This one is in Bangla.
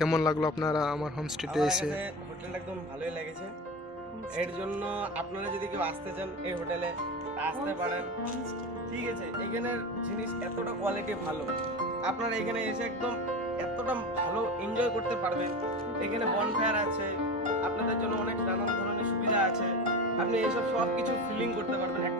কেমন লাগলো আপনারা আমার হোমস্টেতে আমার এসে? কাছে হোটেলটা একদম ভালোই লেগেছে। এর জন্য আপনারা যদি কেউ আসতে চান এই হোটেলে আসতে পারেন। ঠিক আছে, এখানের জিনিস এতটা কোয়ালিটি ভালো, আপনারা এখানে এসে একদম এতটা ভালো এনজয় করতে পারবেন। এখানে বনফায়ার আছে, আপনাদের জন্য অনেক নানান ধরনের সুবিধা আছে, আপনি এইসব সব কিছু ফিলিং করতে পারবেন।